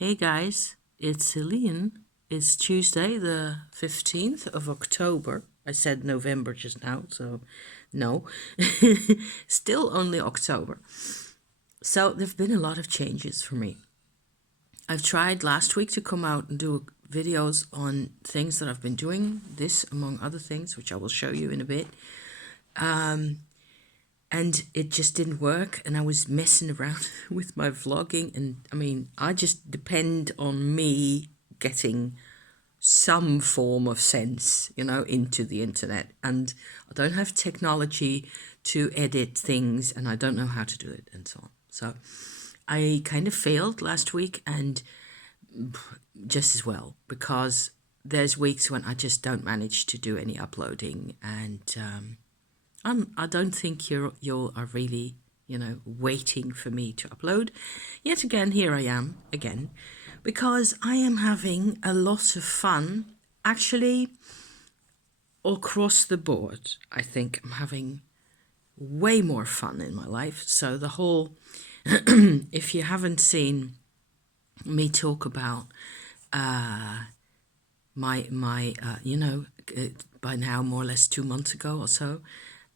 Hey guys, it's Celine. It's Tuesday, the 15th of October. I said November just now, so no. Still only October. So there've been a lot of changes for me. I've tried last week to come out and do videos on things that I've been doing, this among other things, which I will show you in a bit. And it just didn't work, and I was messing around with my vlogging, and I mean, I just depend on me getting some form of sense, into the internet, and I don't have technology to edit things, and I don't know how to do it, and so on. So I kind of failed last week, and just as well, because there's weeks when I just don't manage to do any uploading, and I don't think you are really, waiting for me to upload. Yet again, here I am again, because I am having a lot of fun, actually, across the board. I think I'm having way more fun in my life. So the whole, if you haven't seen me talk about by now more or less 2 months ago or so,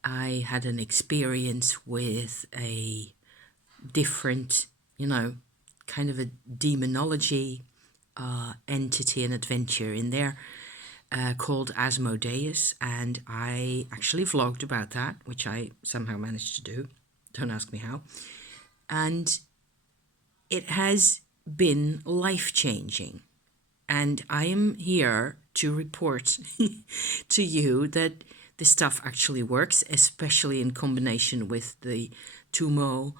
I had an experience with a different, kind of a demonology entity and adventure in there called Asmodeus. And I actually vlogged about that, which I somehow managed to do. Don't ask me how. And it has been life-changing. And I am here to report to you that this stuff actually works, especially in combination with the Tumo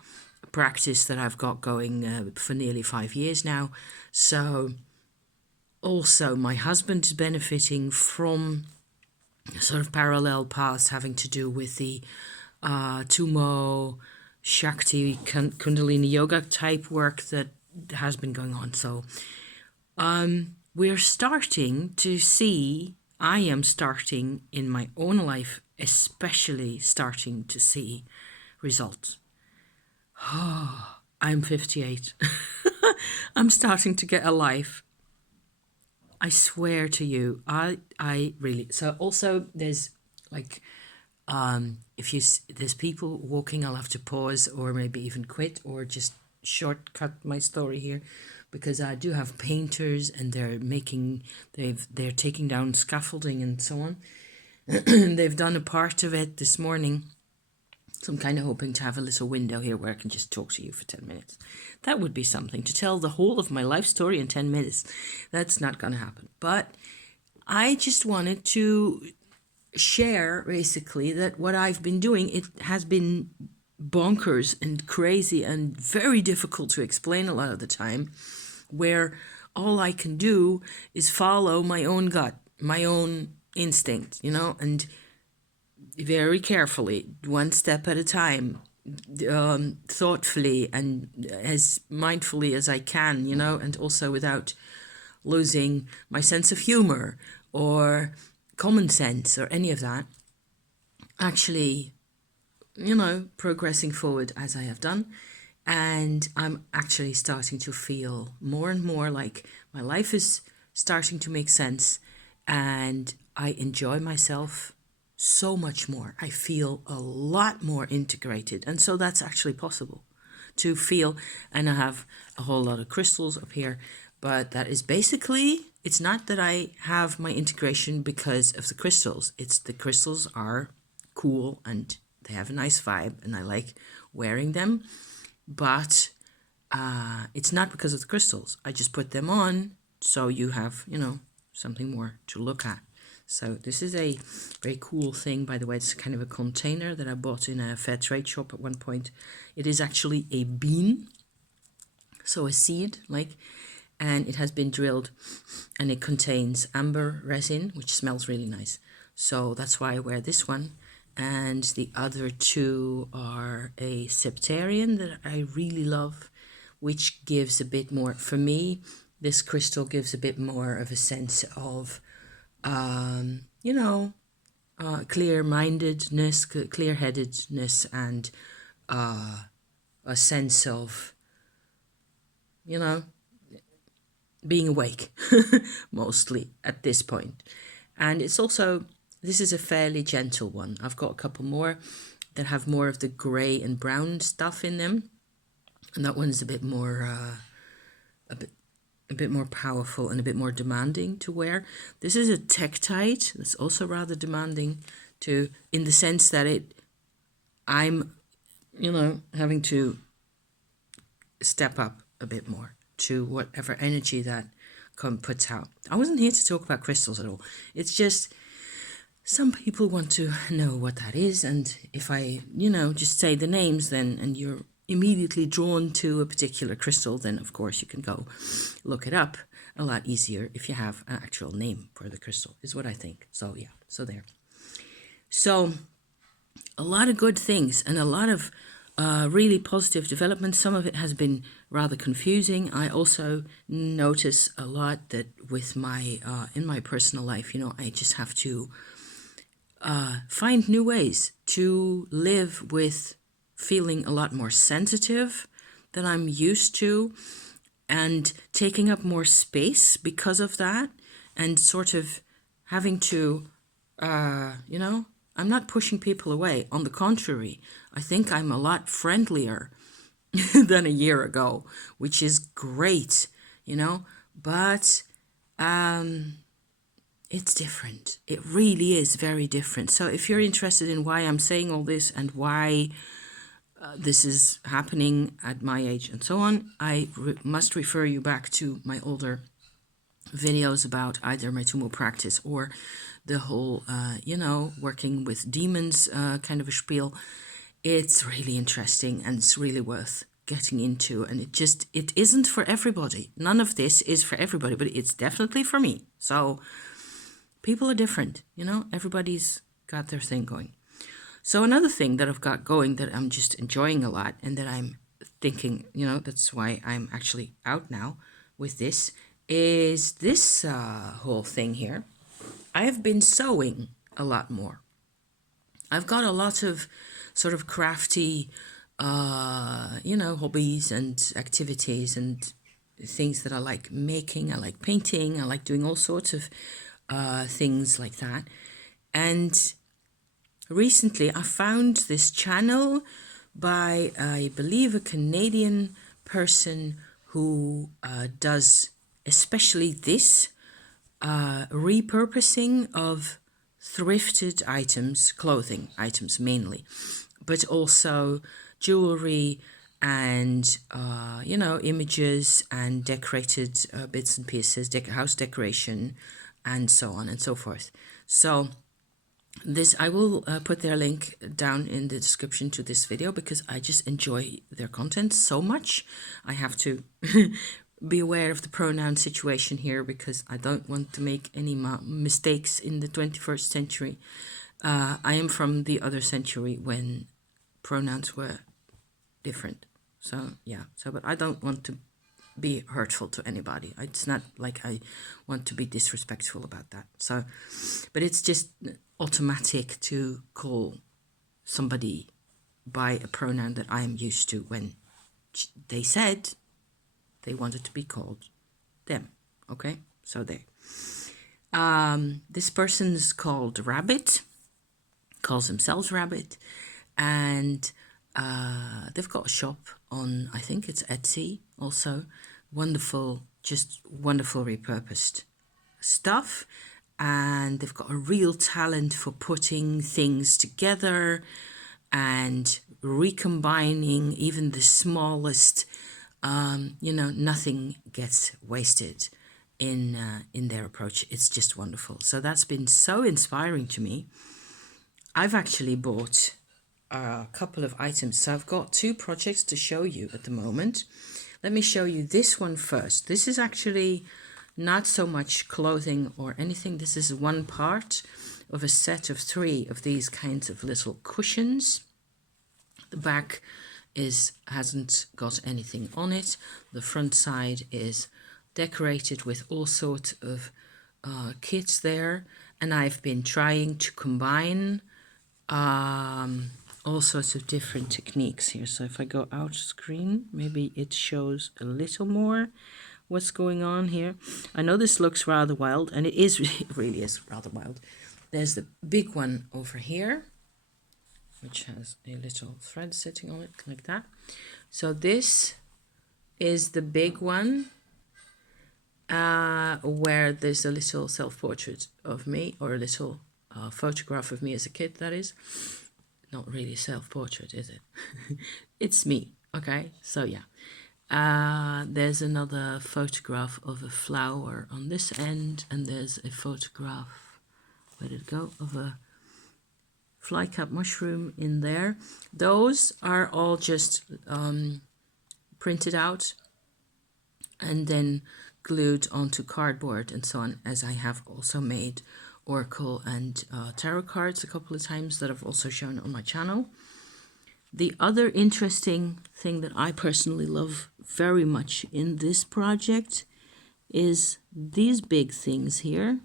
practice that I've got going for nearly 5 years now. So also my husband is benefiting from sort of parallel paths having to do with the Tumo Shakti Kundalini Yoga type work that has been going on. So we're starting to see, I am starting in my own life, especially starting to see results. Oh, I'm 58. I'm starting to get a life. I swear to you, I really, so also there's like, if there's people walking, I'll have to pause or maybe even quit or just shortcut my story here, because I do have painters and they're taking down scaffolding and so on. They've done a part of it this morning. So I'm kind of hoping to have a little window here where I can just talk to you for 10 minutes. That would be something, to tell the whole of my life story in 10 minutes. That's not going to happen. But I just wanted to share basically that what I've been doing, it has been bonkers and crazy and very difficult to explain a lot of the time, where all I can do is follow my own gut, my own instinct, and very carefully, one step at a time, thoughtfully and as mindfully as I can, and also without losing my sense of humor or common sense or any of that. Actually, progressing forward as I have done. And I'm actually starting to feel more and more like my life is starting to make sense, and I enjoy myself so much more. I feel a lot more integrated. And so that's actually possible to feel. And I have a whole lot of crystals up here, but that is basically, it's not that I have my integration because of the crystals. It's the crystals are cool and they have a nice vibe and I like wearing them. But it's not because of the crystals. I just put them on so you have, something more to look at. So this is a very cool thing, by the way. It's kind of a container that I bought in a fair trade shop at one point. It is actually a bean, so a seed, and it has been drilled, and it contains amber resin, which smells really nice. So that's why I wear this one. And the other two are a septarian that I really love, which gives a bit more, for me, this crystal gives a bit more of a sense of, clear-mindedness, clear-headedness, and a sense of, being awake, mostly at this point. And it's also, this is a fairly gentle one. I've got a couple more that have more of the grey and brown stuff in them. And that one's a bit more, a bit more powerful and a bit more demanding to wear. This is a Tektite that's also rather demanding to, in the sense that I'm, having to step up a bit more to whatever energy that puts out. I wasn't here to talk about crystals at all. It's just some people want to know what that is, and if I, just say the names then, and you're immediately drawn to a particular crystal, then of course you can go look it up a lot easier if you have an actual name for the crystal, is what I think. So yeah, so there. So a lot of good things and a lot of really positive development. Some of it has been rather confusing. I also notice a lot that with my in my personal life, I just have to find new ways to live with feeling a lot more sensitive than I'm used to, and taking up more space because of that, and sort of having to, I'm not pushing people away. On the contrary, I think I'm a lot friendlier than a year ago, which is great, but it's different. It really is very different. So if you're interested in why I'm saying all this and why this is happening at my age and so on, I must refer you back to my older videos about either my Tumo practice or the whole, working with demons kind of a spiel. It's really interesting and it's really worth getting into. And it isn't for everybody. None of this is for everybody, but it's definitely for me. So people are different, everybody's got their thing going. So another thing that I've got going that I'm just enjoying a lot, and that I'm thinking, that's why I'm actually out now with this, is this whole thing here. I have been sewing a lot more. I've got a lot of sort of crafty, hobbies and activities and things that I like making. I like painting. I like doing all sorts of things like that. And recently I found this channel by, I believe, a Canadian person who does especially this repurposing of thrifted items, clothing items mainly, but also jewelry and, images and decorated bits and pieces, house decoration, and so on and so forth. So this, I will put their link down in the description to this video, because I just enjoy their content so much. I have to be aware of the pronoun situation here, because I don't want to make any mistakes in the 21st century. I am from the other century when pronouns were different. So yeah, but I don't want to be hurtful to anybody. It's not like I want to be disrespectful about that. So, but it's just automatic to call somebody by a pronoun that I am used to when they said they wanted to be called them. Okay, so there. This person's called Rabbit, calls themselves Rabbit, and they've got a shop on, I think it's Etsy also. Wonderful, just wonderful repurposed stuff. And they've got a real talent for putting things together and recombining even the smallest, nothing gets wasted in their approach. It's just wonderful. So that's been so inspiring to me. I've actually bought a couple of items. So I've got 2 projects to show you at the moment. Let me show you this one first. This is actually not so much clothing or anything. This is one part of a set of 3 of these kinds of little cushions. The back hasn't got anything on it. The front side is decorated with all sorts of kits there. And I've been trying to combine all sorts of different techniques here. So if I go out screen, maybe it shows a little more what's going on here. I know this looks rather wild, and it is, it really is rather wild. There's the big one over here, which has a little thread sitting on it like that. So this is the big one, where there's a little self-portrait of me, or a little photograph of me as a kid, that is. Not really self-portrait, is it? It's me, okay? So yeah. There's another photograph of a flower on this end, and there's a photograph, where did it go, of a flycap mushroom in there. Those are all just printed out and then glued onto cardboard and so on, as I have also made oracle and tarot cards a couple of times that I've also shown on my channel. The other interesting thing that I personally love very much in this project is these big things here.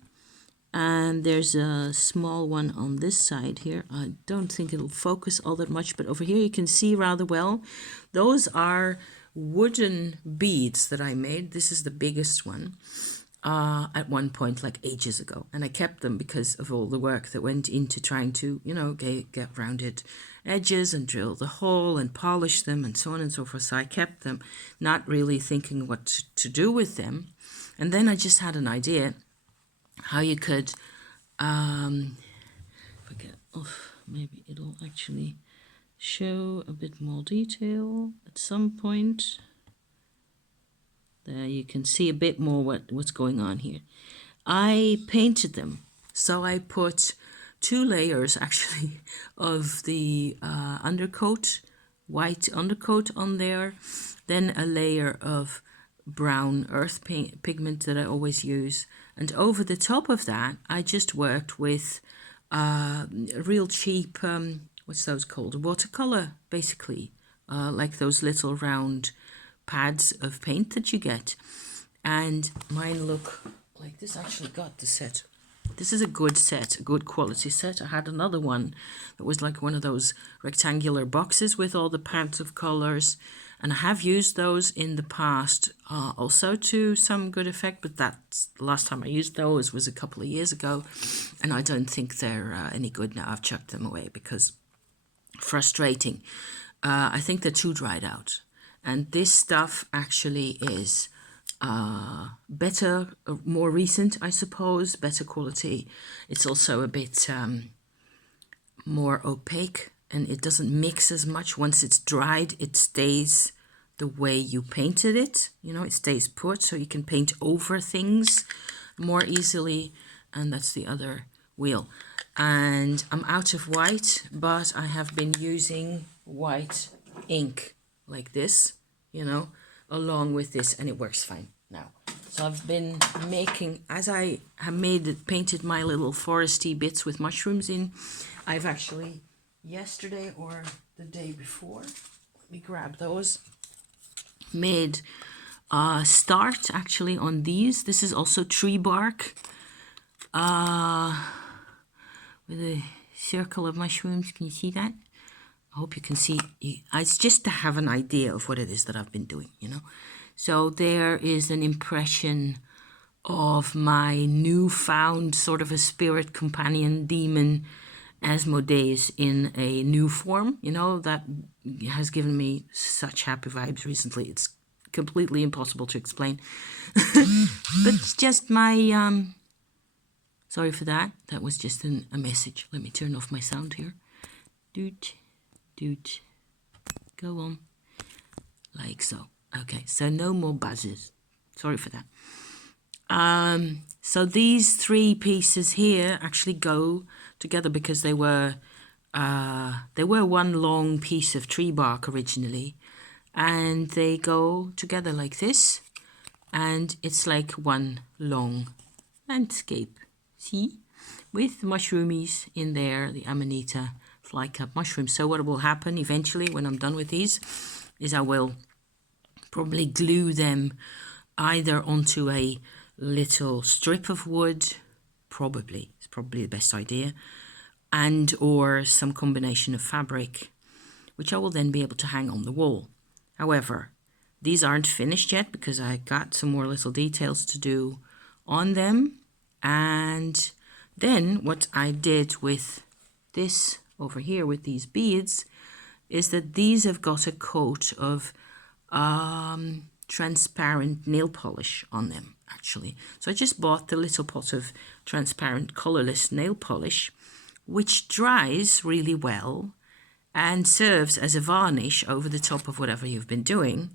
And there's a small one on this side here. I don't think it'll focus all that much, but over here you can see rather well. Those are wooden beads that I made. This is the biggest one at one point, like ages ago. And I kept them because of all the work that went into trying to, you know, get rounded edges and drill the hole and polish them and so on and so forth. So I kept them, not really thinking what to do with them. And then I just had an idea how you could, if I get off, maybe it'll actually show a bit more detail at some point. There you can see a bit more what's going on here. I painted them, so I put 2 layers actually of the undercoat, white undercoat on there, then a layer of brown earth pigment that I always use, and over the top of that I just worked with real cheap, what's those called, watercolor, basically, like those little round pads of paint that you get. And mine look like this. I actually got the set. This is a good set, a good quality set. I had another one that was like one of those rectangular boxes with all the pads of colors, and I have used those in the past also to some good effect, but that's the last time I used those was a couple of years ago, and I don't think they're any good now. I've chucked them away because frustrating. I think they're too dried out, and this stuff actually is better, more recent, I suppose, better quality. It's also a bit more opaque, and it doesn't mix as much. Once it's dried, it stays the way you painted it, you know, it stays put, so you can paint over things more easily. And that's the other wheel. And I'm out of white, but I have been using white ink like this, you know, along with this, and it works fine now. So I've been making, as I have painted my little foresty bits with mushrooms in, I've actually yesterday or the day before, let me grab those, made a start actually on these. This is also tree bark with a circle of mushrooms. Can you see that? I hope you can see. It's just to have an idea of what it is that I've been doing, you know. So there is an impression of my newfound sort of a spirit companion demon Asmodeus in a new form, you know, that has given me such happy vibes recently. It's completely impossible to explain. But it's just my, sorry for that. That was just a message. Let me turn off my sound here. Doot, doot. Go on. Like so. Okay, so no more buzzes. Sorry for that. So these 3 pieces here actually go together because they were one long piece of tree bark originally, and they go together like this, and it's like one long landscape. See, with mushroomies in there, the Amanita flycap mushrooms. So what will happen eventually when I'm done with these is I will probably glue them either onto a little strip of wood, it's probably the best idea, and or some combination of fabric, which I will then be able to hang on the wall. However, These aren't finished yet because I got some more little details to do on them. And then what I did with this over here with these beads is that these have got a coat of transparent nail polish on them, actually. So I just bought the little pot of transparent colorless nail polish, which dries really well and serves as a varnish over the top of whatever you've been doing,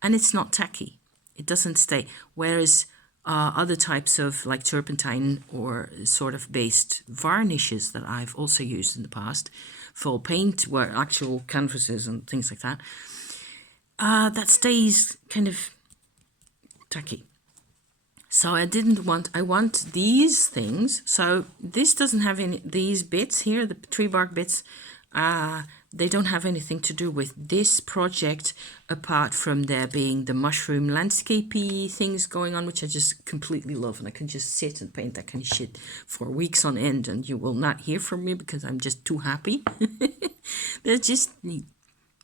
and it's not tacky. It doesn't stay. Whereas other types of like turpentine or sort of based varnishes that I've also used in the past for paint, where actual canvases and things like that, that stays kind of tacky. So I want these things. So this doesn't have any, these bits here, the tree bark bits, they don't have anything to do with this project apart from there being the mushroom landscapey things going on, which I just completely love. And I can just sit and paint that kind of shit for weeks on end and you will not hear from me because I'm just too happy. They're just neat,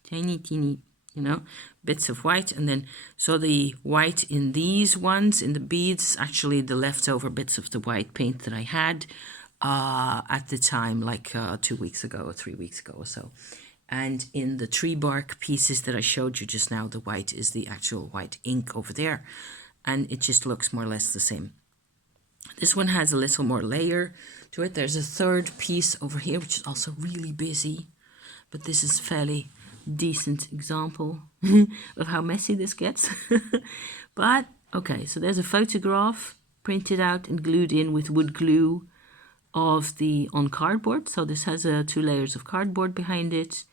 tiny, teeny, you know, bits of white. And then, so the white in these ones, in the beads, actually the leftover bits of the white paint that I had at the time, like 2 weeks ago or 3 weeks ago or so. And in the tree bark pieces that I showed you just now, the white is the actual white ink over there. And it just looks more or less the same. This one has a little more layer to it. There's a third piece over here, which is also really busy. But this is fairly decent example of how messy this gets. But, okay, so there's a photograph printed out and glued in with wood glue of the on cardboard. So this has 2 layers of cardboard behind it,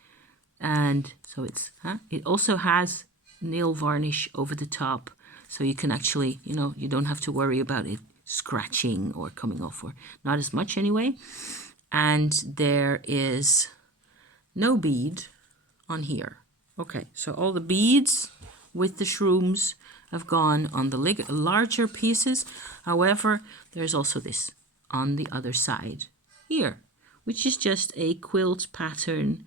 and so it also has nail varnish over the top, so you can actually, you know, you don't have to worry about it scratching or coming off, or not as much anyway. And there is no bead on here. Okay, so all the beads with the shrooms have gone on the larger pieces. However, there's also this on the other side here, which is just a quilt pattern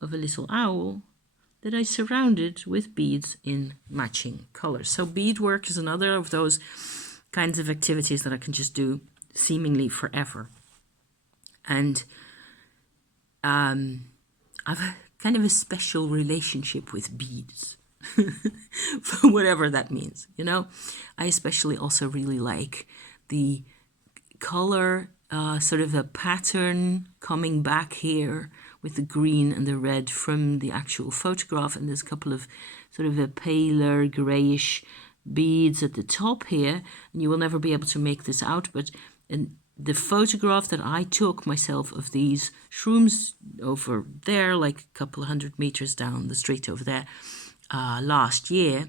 of a little owl that I surrounded with beads in matching colors. So beadwork is another of those kinds of activities that I can just do seemingly forever. And I've kind of a special relationship with beads, for whatever that means, you know. I especially also really like the color, sort of a pattern coming back here with the green and the red from the actual photograph, and there's a couple of sort of a paler grayish beads at the top here, and you will never be able to make this out, but in the photograph that I took myself of these shrooms over there, like a couple of 100 meters down the street over there, last year,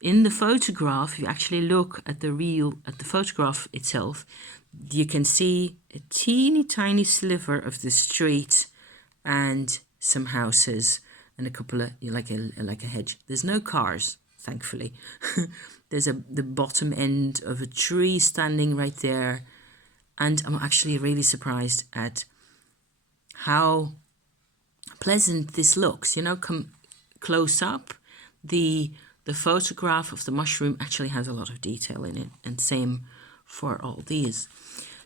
in the photograph, if you actually look at the photograph itself, you can see a teeny tiny sliver of the street and some houses and a couple of, like a hedge. There's no cars, thankfully. There's the bottom end of a tree standing right there. And I'm actually really surprised at how pleasant this looks. You know, come close up, the photograph of the mushroom actually has a lot of detail in it, and same for all these.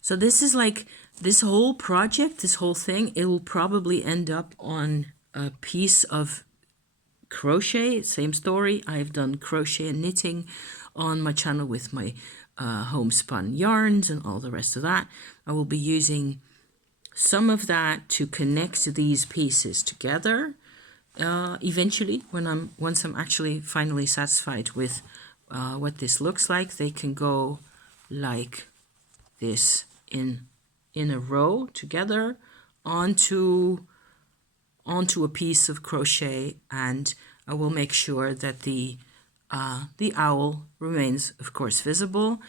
So this is like, this whole project, this whole thing, it will probably end up on a piece of crochet. Same story. I've done crochet and knitting on my channel with my homespun yarns and all the rest of that. I will be using some of that to connect these pieces together eventually, once I'm actually finally satisfied with what this looks like. They can go like this in a row together onto a piece of crochet, and I will make sure that the owl remains, of course, visible,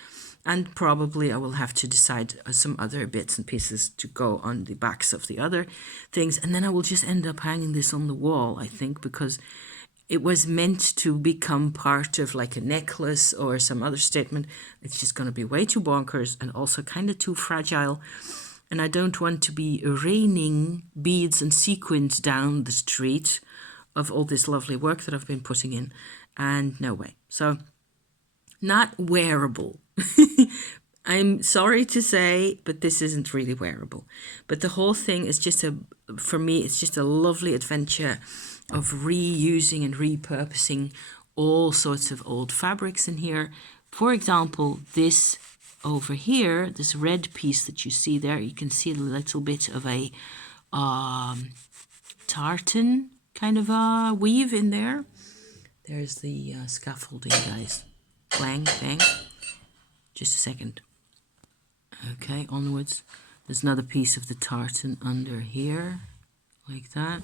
and probably I will have to decide some other bits and pieces to go on the backs of the other things, and then I will just end up hanging this on the wall, I think, because it was meant to become part of like a necklace or some other statement. It's just going to be way too bonkers and also kind of too fragile. And I don't want to be raining beads and sequins down the street of all this lovely work that I've been putting in. and no way. So not wearable. I'm sorry to say, but this isn't really wearable. But the whole thing is just for me, it's just a lovely adventure of reusing and repurposing all sorts of old fabrics in here. For example, this over here, this red piece that you see there, you can see a little bit of a tartan kind of a weave in there. There's the scaffolding, guys. Bang, bang. Just a second. Okay, onwards. There's another piece of the tartan under here, like that.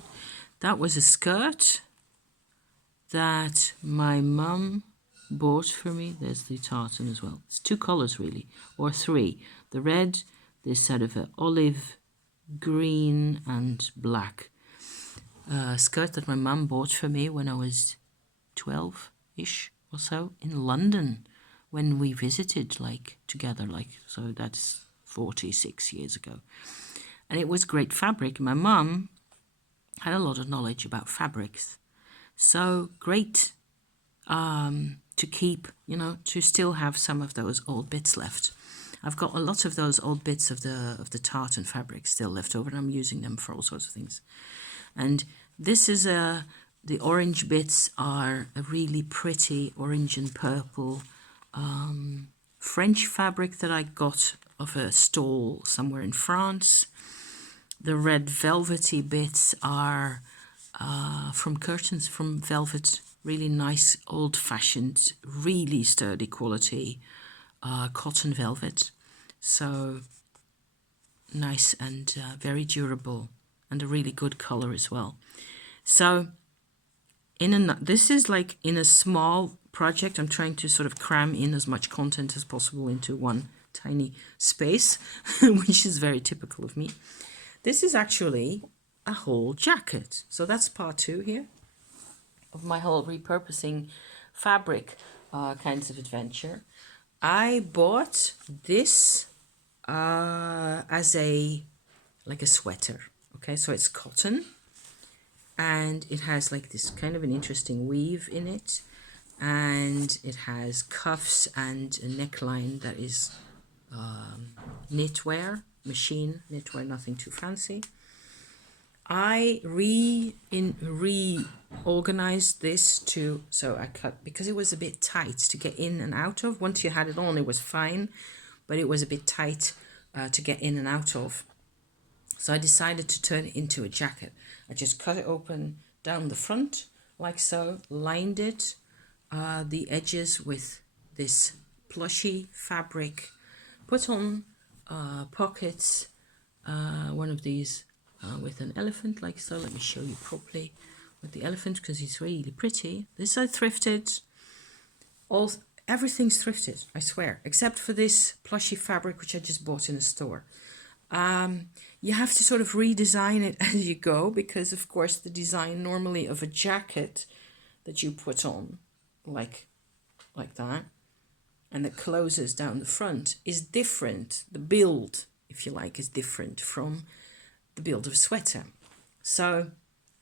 That was a skirt that my mum bought for me. There's the tartan as well. It's 2 colors really, or 3. The red, this sort of a olive green and black skirt that my mum bought for me when I was 12-ish or so in London, when we visited together, so that's 46 years ago. And it was great fabric. My mum had a lot of knowledge about fabrics, so great to keep, to still have some of those old bits left. I've got a lot of those old bits of the tartan fabric still left over, and I'm using them for all sorts of things. And this is the orange bits are a really pretty orange and purple French fabric that I got of a stall somewhere in France. The red velvety bits are from curtains, from velvet, really nice old-fashioned, really sturdy quality cotton velvet. So nice and very durable, and a really good color as well. So this is like in a small project. I'm trying to sort of cram in as much content as possible into one tiny space, which is very typical of me. This is actually a whole jacket. So that's part 2 here of my whole repurposing fabric kinds of adventure. I bought this as like a sweater. Okay, so it's cotton, and it has like this kind of an interesting weave in it, and it has cuffs and a neckline that is knitwear, machine knitwear, nothing too fancy. I reorganized this so I cut, because it was a bit tight to get in and out of. Once you had it on, it was fine, but it was a bit tight to get in and out of. So I decided to turn it into a jacket. I just cut it open down the front, like so, lined it, the edges with this plushy fabric, put on pockets, one of these with an elephant, like so. Let me show you properly with the elephant, because he's really pretty. This I thrifted. Everything's thrifted, I swear, except for this plushy fabric, which I just bought in a store. You have to sort of redesign it as you go, because of course the design normally of a jacket that you put on like that, and that closes down the front, is different. The build, if you like, is different from the build of a sweater. So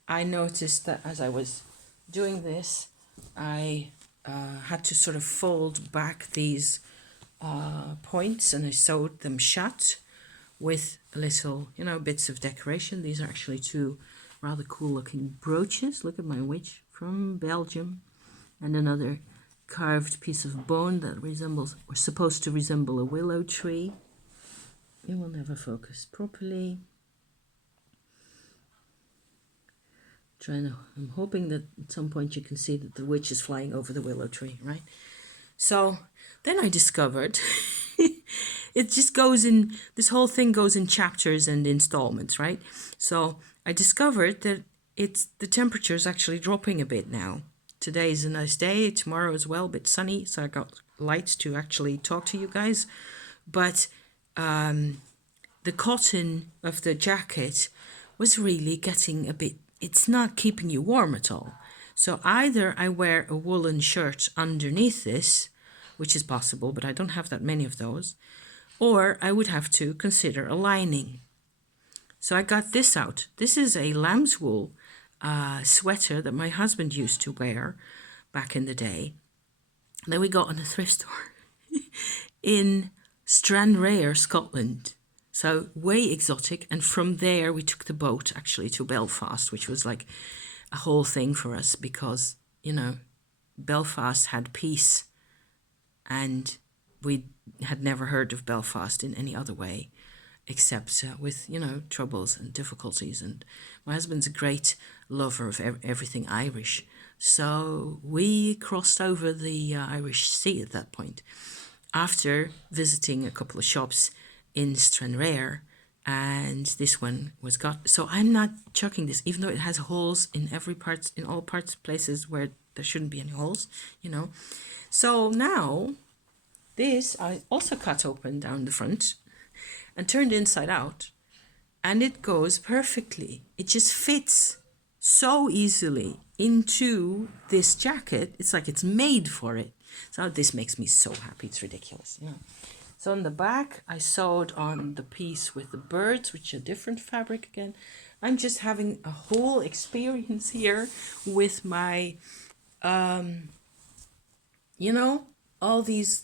I noticed that as I was doing this, I had to sort of fold back these points, and I sewed them shut with a little, bits of decoration. These are actually 2 rather cool looking brooches. Look at my witch from Belgium, and another carved piece of bone that resembles, or supposed to resemble, a willow tree. It will never focus properly. I'm hoping that at some point you can see that the witch is flying over the willow tree, right? So then I discovered it just goes in, this whole thing goes in chapters and installments, right? So I discovered that the temperature is actually dropping a bit now. Today is a nice day, tomorrow as well, a bit sunny, so I got lights to actually talk to you guys. But the cotton of the jacket was really getting a bit, it's not keeping you warm at all. So either I wear a woolen shirt underneath this, which is possible, but I don't have that many of those, or I would have to consider a lining. So I got this out. This is a lamb's wool sweater that my husband used to wear, back in the day. Then we got in a thrift store in Stranraer, Scotland. So way exotic. And from there, we took the boat actually to Belfast, which was like a whole thing for us because, you know, Belfast had peace and we had never heard of Belfast in any other way except with, you know, troubles and difficulties. And my husband's a great lover of everything Irish. So we crossed over the Irish Sea at that point after visiting a couple of shops in Stranraer, and this one was got. So I'm not chucking this, even though it has holes in all parts, places where there shouldn't be any holes, you know. So now this I also cut open down the front and turned inside out, and it goes perfectly. It just fits so easily into this jacket. It's like it's made for it. So this makes me so happy. It's ridiculous. Yeah. So on the back, I sewed on the piece with the birds, which are different fabric again. I'm just having a whole experience here with my, you know, all these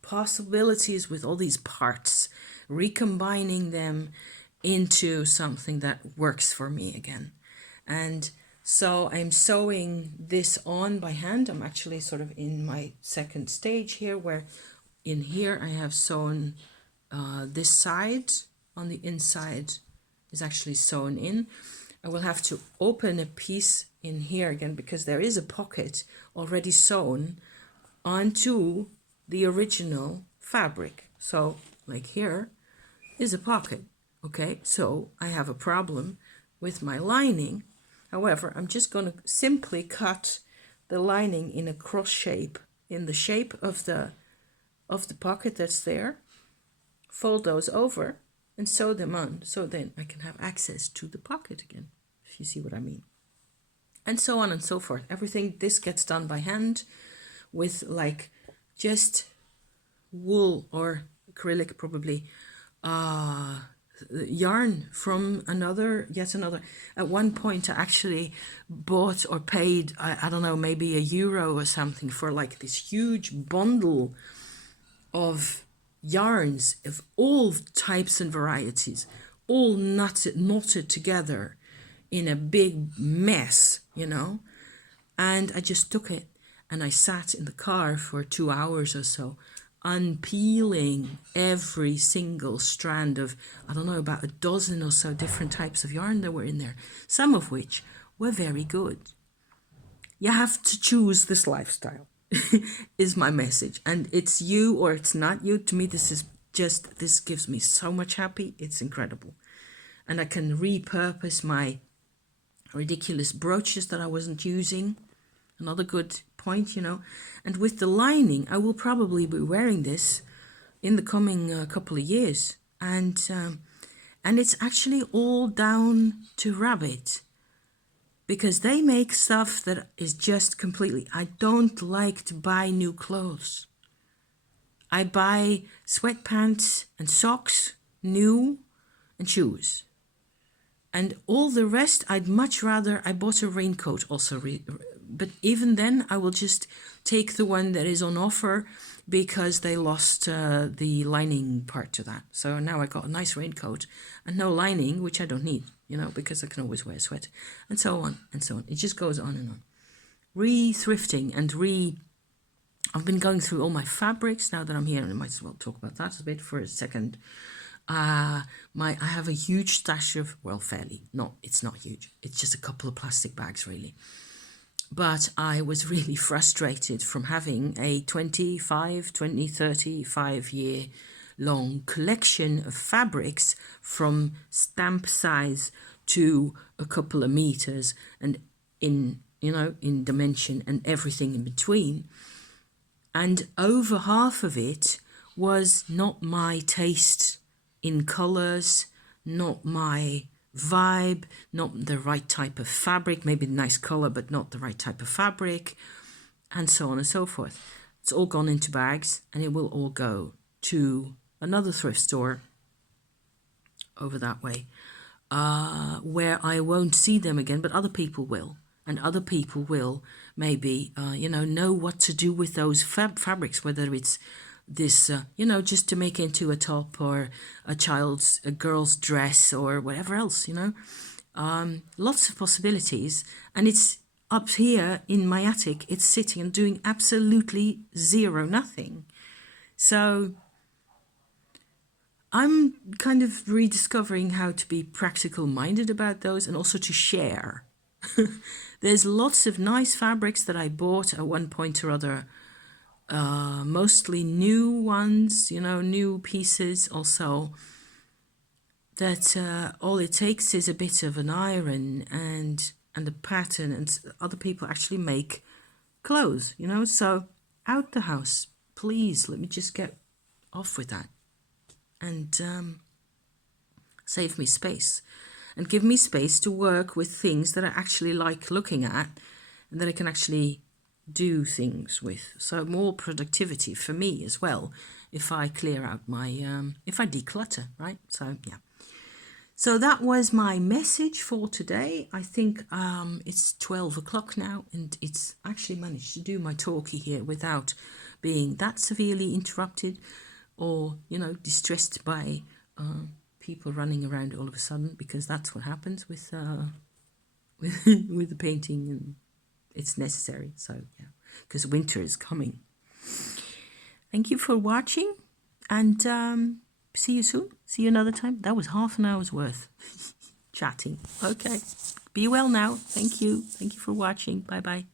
possibilities with all these parts, recombining them into something that works for me again. And so I'm sewing this on by hand. I'm actually sort of in my second stage here, where in here I have sewn this side on the inside is actually sewn in. I will have to open a piece in here again because there is a pocket already sewn onto the original fabric. So like here is a pocket. Okay, so I have a problem with my lining. However, I'm just going to simply cut the lining in a cross shape, in the shape of the pocket that's there, fold those over and sew them on, so then I can have access to the pocket again, if you see what I mean. And so on and so forth. Everything, this gets done by hand with like just wool or acrylic probably, yarn from yet another. At one point I actually bought or paid, I don't know, maybe €1 or something for like this huge bundle of yarns of all types and varieties, all knotted together in a big mess, you know. And I just took it and I sat in the car for 2 hours or so, unpeeling every single strand of, I don't know, about a dozen or so different types of yarn that were in there, some of which were very good. You have to choose this lifestyle, is my message. And it's you or it's not you. To me, this gives me so much happy. It's incredible. And I can repurpose my ridiculous brooches that I wasn't using. Another good point, you know. And with the lining, I will probably be wearing this in the coming couple of years. And it's actually all down to Rabbit, because they make stuff that is just completely, I don't like to buy new clothes. I buy sweatpants and socks, new, and shoes. And all the rest, I'd much rather, I bought a raincoat also, but even then I will just take the one that is on offer because they lost the lining part to that. So now I got a nice raincoat and no lining, which I don't need, you know, because I can always wear a sweat, and so on and so on. It just goes on and on. Re-thrifting and I've been going through all my fabrics now that I'm here, and I might as well talk about that a bit for a second. I have a huge stash of, well, it's not huge. It's just a couple of plastic bags, really. But I was really frustrated from having a 35 year long collection of fabrics from stamp size to a couple of meters and in dimension and everything in between. And over half of it was not my taste in colors, not my vibe, not the right type of fabric, maybe a nice color, but not the right type of fabric, and so on and so forth. It's all gone into bags, and it will all go to another thrift store over that way, where I won't see them again, but other people will. And other people will maybe, know what to do with those fabrics, whether it's this, just to make into a top or a girl's dress or whatever else, lots of possibilities. And it's up here in my attic, it's sitting and doing absolutely nothing. So I'm kind of rediscovering how to be practical minded about those and also to share. There's lots of nice fabrics that I bought at one point or other, mostly new ones, new pieces also, that all it takes is a bit of an iron and a pattern, and other people actually make clothes, so out the house, please let me just get off with that and save me space and give me space to work with things that I actually like looking at and that I can actually do things with. So more productivity for me as well if I clear out my if I declutter, right? So yeah, so that was my message for today. I think it's 12 o'clock now, and it's actually managed to do my talkie here without being that severely interrupted or distressed by people running around all of a sudden, because that's what happens with with the painting, and it's necessary. So yeah, because winter is coming. Thank you for watching, and see you soon. See you another time. That was half an hour's worth chatting. Okay, be well now. Thank you for watching. Bye bye.